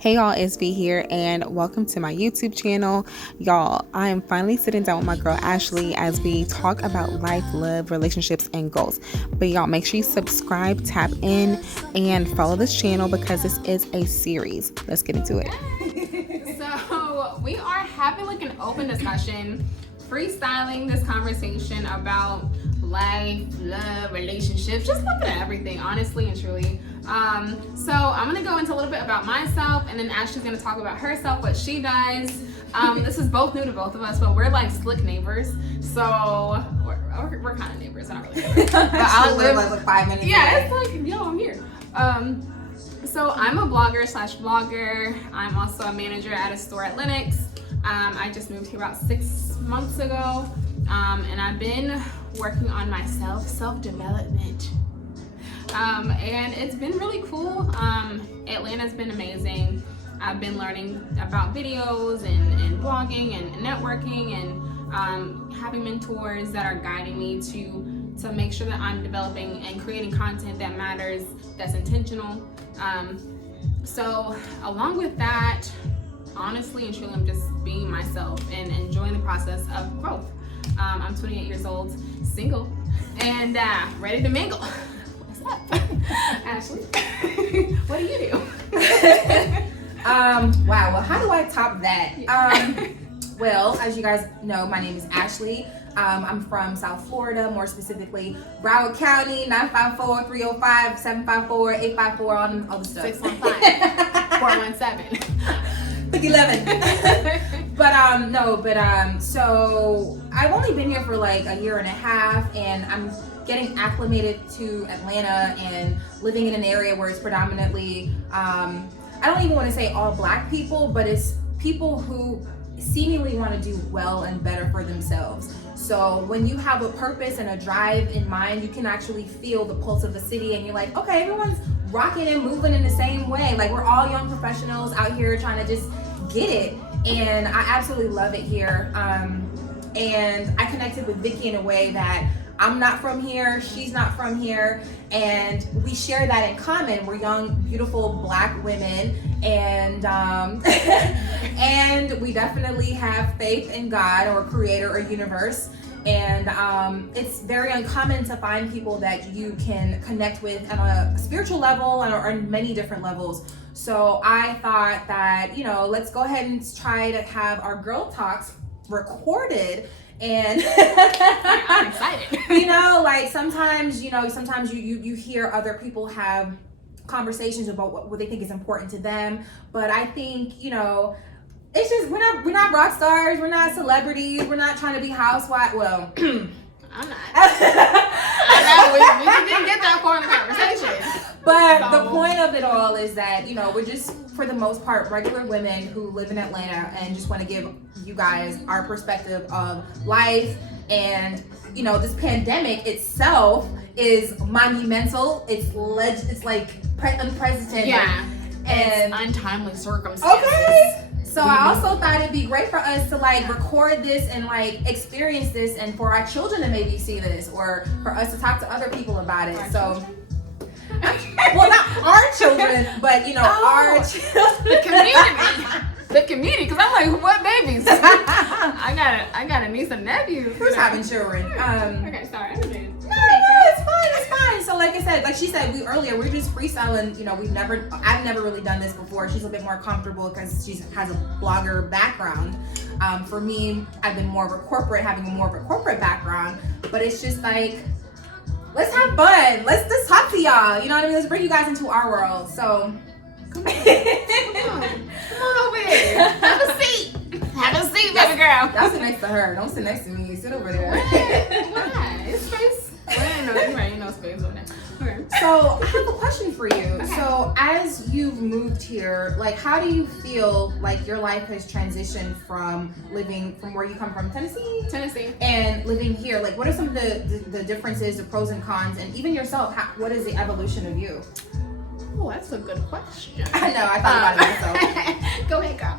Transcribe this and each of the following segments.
Hey y'all, it's V here and welcome to my YouTube channel. Y'all, I am finally sitting down with my girl Ashley as we talk about life, love, relationships, and goals. But y'all, make sure you subscribe, tap in, and follow this channel because this is a series. Let's get into it. So we are having like an open discussion, freestyling this conversation about life, love, relationships, just looking at everything, honestly and truly. So I'm gonna go into a little bit about myself, and then Ashley's gonna talk about herself, what she does. This is both new to both of us, but we're like slick neighbors. So we're kind of neighbors, not really neighbors. But I live like 5 minutes yeah, away. it's like, yo, I'm here. So I'm a blogger/vlogger. I'm also a manager at a store at Lenox. I just moved here about 6 months ago, and I've been working on myself, self-development. And it's been really cool. Atlanta's been amazing. I've been learning about videos and blogging and networking and having mentors that are guiding me to make sure that I'm developing and creating content that matters, that's intentional. So along with that, honestly and truly, I'm just being myself and enjoying the process of growth. I'm 28 years old, single, and ready to mingle. What's up, Ashley? What do you do? Wow, well, how do I top that? Well, as you guys know, my name is Ashley. I'm from South Florida, more specifically Broward County, 954-305-754-854, all the stuff. 615-417. 11. So I've only been here for like a year and a half, and I'm getting acclimated to Atlanta and living in an area where it's predominantly, I don't even want to say all Black people, but it's people who seemingly want to do well and better for themselves. So when you have a purpose and a drive in mind, you can actually feel the pulse of the city, and you're like, okay, everyone's rocking and moving in the same way. Like, we're all young professionals out here trying to just get it, and I absolutely love it here. And I connected with Vicky in a way that I'm not from here, she's not from here, and we share that in common. We're young, beautiful Black women, and and we definitely have faith in God or Creator or universe. And it's very uncommon to find people that you can connect with on a spiritual level or on many different levels. So I thought that, let's go ahead and try to have our girl talks recorded. And I'm excited. Sometimes you hear other people have conversations about what they think is important to them, but I think it's just we're not rock stars, we're not celebrities, we're not trying to be housewives. Well, I'm not. We didn't get that far in the conversation. But the point of it all is that, we're just, for the most part, regular women who live in Atlanta and just want to give you guys our perspective of life. And, this pandemic itself is monumental. It's like unprecedented. Yeah. And it's untimely circumstances. Okay. So I also thought it'd be great for us to record this and experience this, and for our children to maybe see this, or for us to talk to other people about it. Well, not our children, but our children. The community, because I'm like, what babies? I got a niece and nephew. Who's having children? Okay, sorry. No, it's fine. So like I said, like she said, we're just freestyling. I've never really done this before. She's a bit more comfortable because she has a blogger background. For me, I've been having more of a corporate background, but it's just like, let's have fun. Let's just talk to y'all. You know what I mean? Let's bring you guys into our world. So Come on over here. Have a seat, baby girl. Y'all sit next to her. Don't sit next to me. Sit over there. Why? It's space. Ain't no space on there. Okay. So I have a question for you. Okay. So as you've moved here, how do you feel like your life has transitioned from living from where you come from, Tennessee, and living here? What are some of the differences, the pros and cons, and even yourself? What is the evolution of you? Oh, that's a good question. I know. I thought about it myself. Go ahead, girl.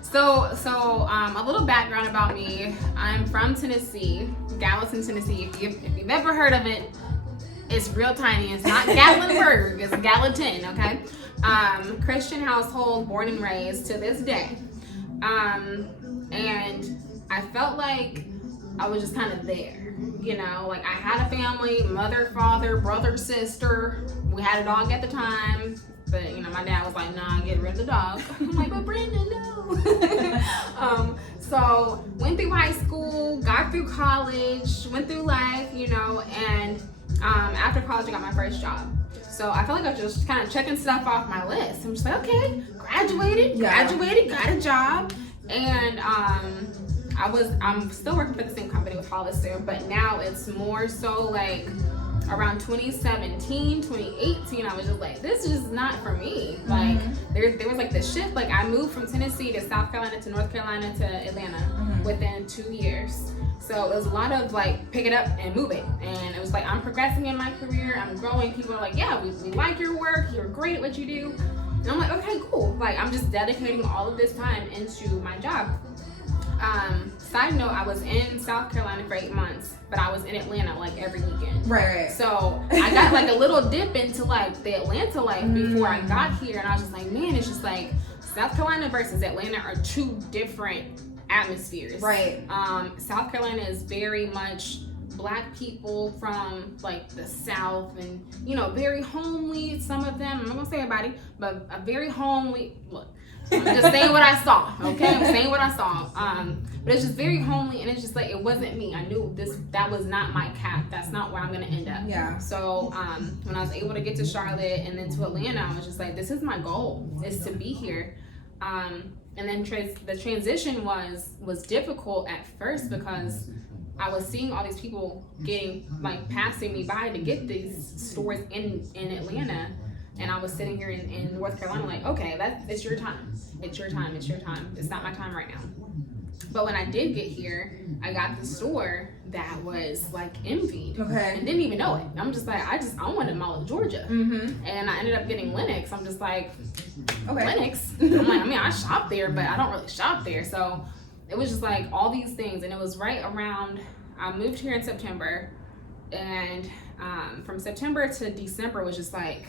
So a little background about me. I'm from Tennessee, Gallatin, Tennessee. If you've ever heard of it, It's real tiny. It's not Gatlinburg. It's Gallatin, okay? Christian household, born and raised to this day. And I felt like I was just kind of there, you know, like I had a family, mother, father, brother, sister. We had a dog at the time, but you know, my dad was like, nah, get rid of the dog. I'm like, but Brandon, no. So went through high school, got through college, went through life, you know, and after college I got my first job. So I felt like I was just kind of checking stuff off my list. I'm just like, okay, graduated, got a job, and I'm still working for the same company with Hollister, but now it's more so like around 2017, 2018, I was just like, this is just not for me. Like there was like this shift. Like I moved from Tennessee to South Carolina to North Carolina to Atlanta within 2 years. So it was a lot of like pick it up and move it. And it was like, I'm progressing in my career, I'm growing. People are like, yeah, we like your work, you're great at what you do. And I'm like, okay, cool. Like I'm just dedicating all of this time into my job. Side note, I was in South Carolina for 8 months, but I was in Atlanta like every weekend. Right. So I got like a little dip into like the Atlanta life before I got here, and I was just like, man, it's just like South Carolina versus Atlanta are two different atmospheres. Right. South Carolina is very much Black people from like the South, and you know, very homely. Some of them, I'm not gonna say everybody, but a very homely look. I'm just saying what I saw, okay? I'm saying what I saw. But it's just very homely, and it's just like, it wasn't me. I knew that was not my cap. That's not where I'm gonna end up. Yeah. So when I was able to get to Charlotte and then to Atlanta, I was just like, this is my goal, is to be here. And then the transition was difficult at first because I was seeing all these people passing me by to get these stores in Atlanta. And I was sitting here in North Carolina like, okay, it's your time. It's your time. It's your time. It's not my time right now. But when I did get here, I got the store that was like envied. Okay. And didn't even know it. I'm just like, I wanted Mall of Georgia. And I ended up getting Lenox. I'm just like, okay. Lenox? I'm like, I mean, I shop there, but I don't really shop there. So it was just like all these things. And it was right around, I moved here in September. And from September to December was just like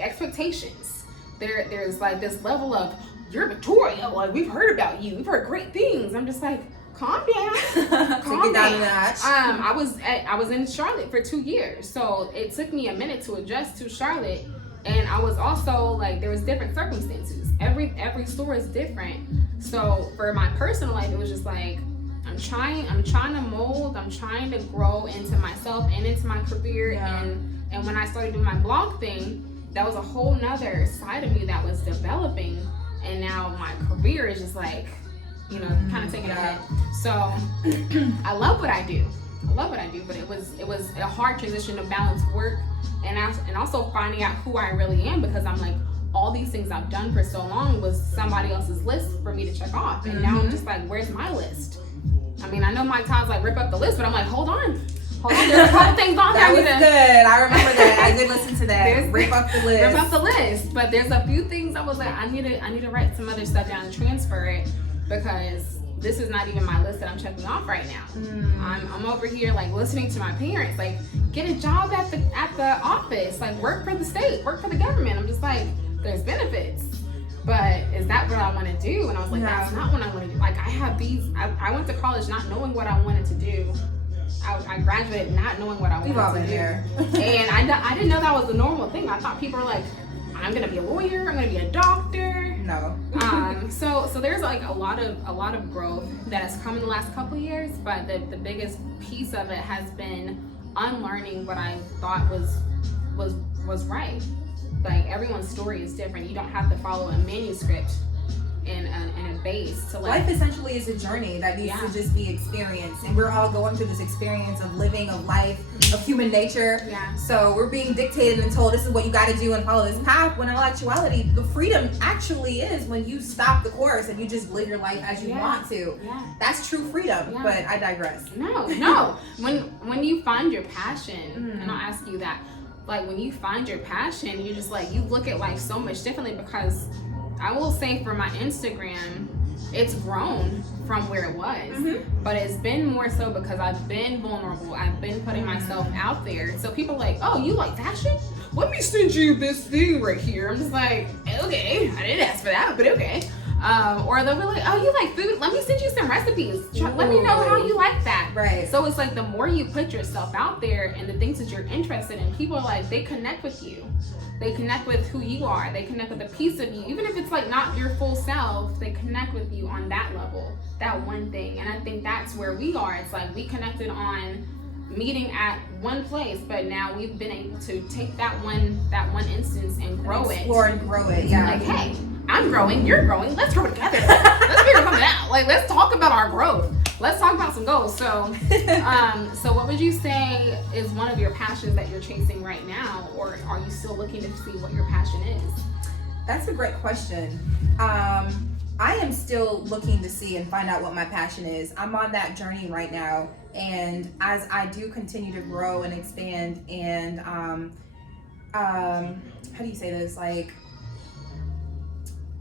expectations. There's like this level of, you're Victoria, like we've heard about you, we've heard great things. I'm just like, calm down. Calm down. I was in Charlotte for 2 years, so it took me a minute to adjust to Charlotte. And I was also like, there was different circumstances. Every store is different. So for my personal life, it was just like, I'm trying to mold, I'm trying to grow into myself and into my career. And when I started doing my blog thing, that was a whole nother side of me that was developing. And now my career is just like, you know, kind of taking a hit. So I love what I do. But it was a hard transition to balance work and also finding out who I really am, because I'm like, all these things I've done for so long was somebody else's list for me to check off. And now I'm just like, where's my list? I mean, I know Mike Ty's like, rip up the list, but I'm like, hold on, there's a couple things on there. That was good. I remember that. I did listen to that. Rip up the list. Rip up the list. But there's a few things I was like, I need to write some other stuff down and transfer it, because this is not even my list that I'm checking off right now. I'm over here like listening to my parents, like, get a job at the office, like work for the state, work for the government. I'm just like, there's benefits. But is that what I want to do? And I was like, that's not what I want to do. Like, I went to college not knowing what I wanted to do. I graduated not knowing what I wanted to do. And I didn't know that was the normal thing. I thought people were like, I'm gonna be a lawyer, I'm gonna be a doctor. No. So there's like a lot of growth that has come in the last couple of years, but the biggest piece of it has been unlearning what I thought was right. Like, everyone's story is different. You don't have to follow a manuscript in a base to like. Life essentially is a journey that needs to just be experienced, and we're all going through this experience of living, of life, of human nature. So we're being dictated and told this is what you got to do and follow this path, when in actuality the freedom actually is when you stop the course and you just live your life as you want to. That's true freedom. But I digress. No when you find your passion, and I'll ask you that, like, when you find your passion, you just like, you look at life so much differently. Because I will say, for my Instagram, it's grown from where it was, but it's been more so because I've been vulnerable. I've been putting myself out there. So people are like, oh, you like fashion? Let me send you this thing right here. I'm just like, okay, I didn't ask for that, but okay. Or they'll be like, oh, you like food? Let me send you some recipes. Let me know how you like that. Right. So it's like the more you put yourself out there and the things that you're interested in, people are like, they connect with you. They connect with who you are. They connect with a piece of you. Even if it's like not your full self, they connect with you on that level, that one thing. And I think that's where we are. It's like we connected on meeting at one place, but now we've been able to take that one instance and grow it. Explore and grow it, yeah. Like, hey, I'm growing, you're growing, let's grow together. Let's figure something out. Like, let's talk about our growth. Let's talk about some goals. So, so what would you say is one of your passions that you're chasing right now, or are you still looking to see what your passion is? That's a great question. I am still looking to see and find out what my passion is. I'm on that journey right now, and as I do continue to grow and expand, and how do you say this? Like,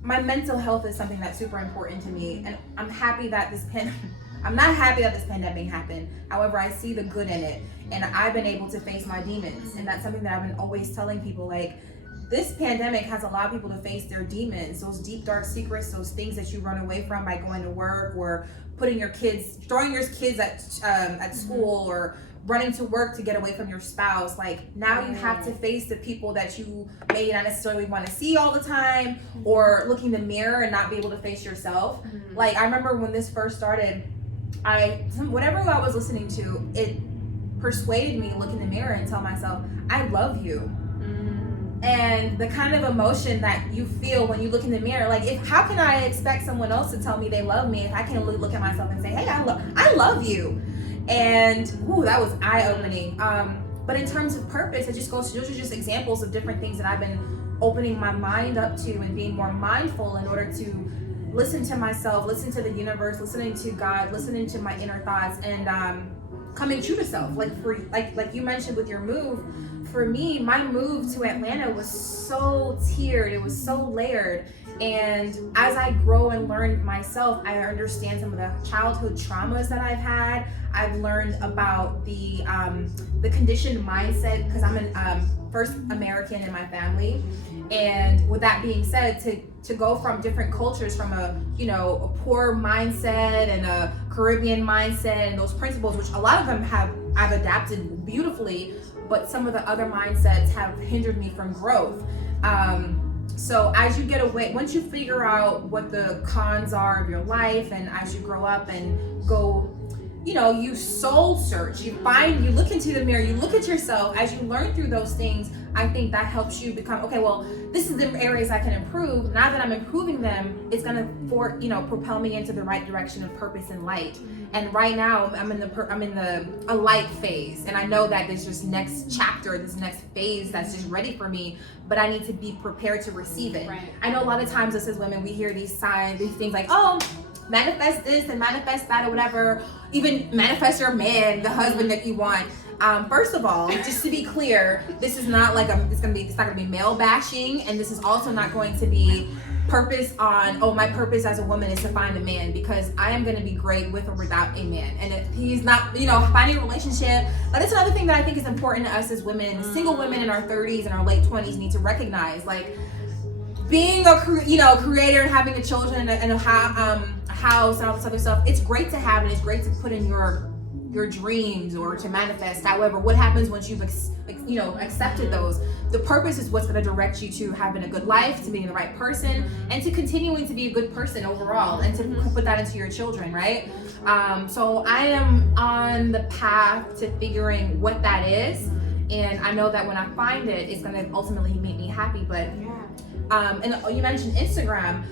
my mental health is something that's super important to me, and I'm happy that I'm not happy that this pandemic happened. However, I see the good in it, and I've been able to face my demons, and that's something that I've been always telling people. Like, this pandemic has allowed people to face their demons, those deep, dark secrets, those things that you run away from by going to work, or throwing your kids at school, or running to work to get away from your spouse. Like, now you have to face the people that you may not necessarily want to see all the time, or look in the mirror and not be able to face yourself. Like, I remember when this first started, whatever I was listening to, it persuaded me to look in the mirror and tell myself, I love you. And the kind of emotion that you feel when you look in the mirror, like, how can I expect someone else to tell me they love me if I can't look at myself and say, hey, I love you. And that was eye-opening. But in terms of purpose, it just goes to, those are just examples of different things that I've been opening my mind up to and being more mindful in order to listen to myself, listen to the universe, listening to God, listening to my inner thoughts, and coming true to self. Like you mentioned with your move, for me, my move to Atlanta was so tiered, it was so layered. And as I grow and learn myself, I understand some of the childhood traumas that I've had. I've learned about the conditioned mindset, because I'm an first American in my family. And with that being said, to go from different cultures, from a poor mindset and a Caribbean mindset, and those principles, which a lot of them I've adapted beautifully, but some of the other mindsets have hindered me from growth. So as you get away, once you figure out what the cons are of your life, and as you grow up and go, you soul search, you look into the mirror, you look at yourself, as you learn through those things, I think that helps you become, okay, well, this is the areas I can improve. Now that I'm improving them, it's gonna propel me into the right direction of purpose and light. And right now I'm in a light phase, and I know that there's this next chapter, this next phase that's just ready for me, but I need to be prepared to receive it. Right. I know a lot of times us as women, we hear these signs, these things like, oh, manifest this and manifest that, or whatever. Even manifest your man, the husband that you want. First of all, just to be clear, this is not like it's not gonna be male bashing, and this is also not going to be purpose on, my purpose as a woman is to find a man, because I am going to be great with or without a man. And if he's not, finding a relationship, that's another thing that I think is important to us as women. Single women in our 30s and our late 20s need to recognize, like, being a creator and having a children and a house and all this other stuff. It's great to have, and it's great to put in your dreams or to manifest. However, what happens once you've accepted those? The purpose is what's going to direct you to having a good life, to being the right person, and to continuing to be a good person overall, and to put that into your children, right? So I am on the path to figuring what that is, and I know that when I find it, it's going to ultimately make me happy. But and you mentioned Instagram.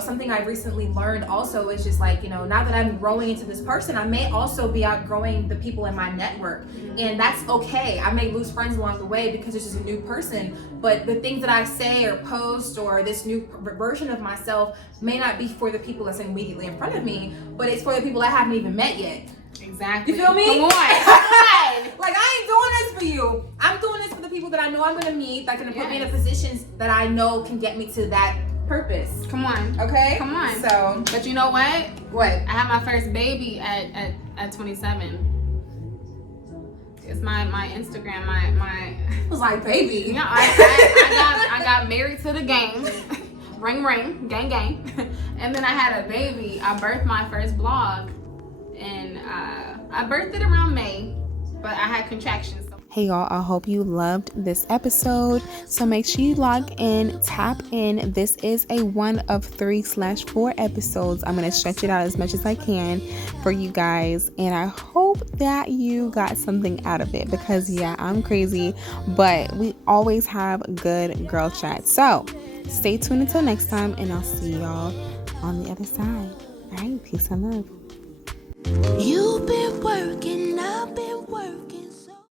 Something I recently learned also is just like, now that I'm growing into this person, I may also be outgrowing the people in my network. And that's okay. I may lose friends along the way because this is a new person, but the things that I say or post or this new version of myself may not be for the people that's immediately in front of me, but it's for the people I haven't even met yet. Exactly. You feel me? Come on. Like, I ain't doing this for you. I'm doing this for the people that I know I'm going to meet, that can put me in a positions that I know can get me to that purpose. Come on. Okay? Come on. So, But you know what? what? I had my first baby at 27. It's my Instagram, my It was like, baby. yeah, I got married to the game. Ring ring, gang gang. And then I had a baby. I birthed my first blog, and I birthed it around May, but I had contractions. Hey y'all, I hope you loved this episode. So make sure you log in, tap in. This is a 1 of 3/4 episodes. I'm going to stretch it out as much as I can for you guys. And I hope that you got something out of it because yeah, I'm crazy, but we always have good girl chat. So stay tuned until next time and I'll see y'all on the other side. All right, peace and love. You've been working, I've been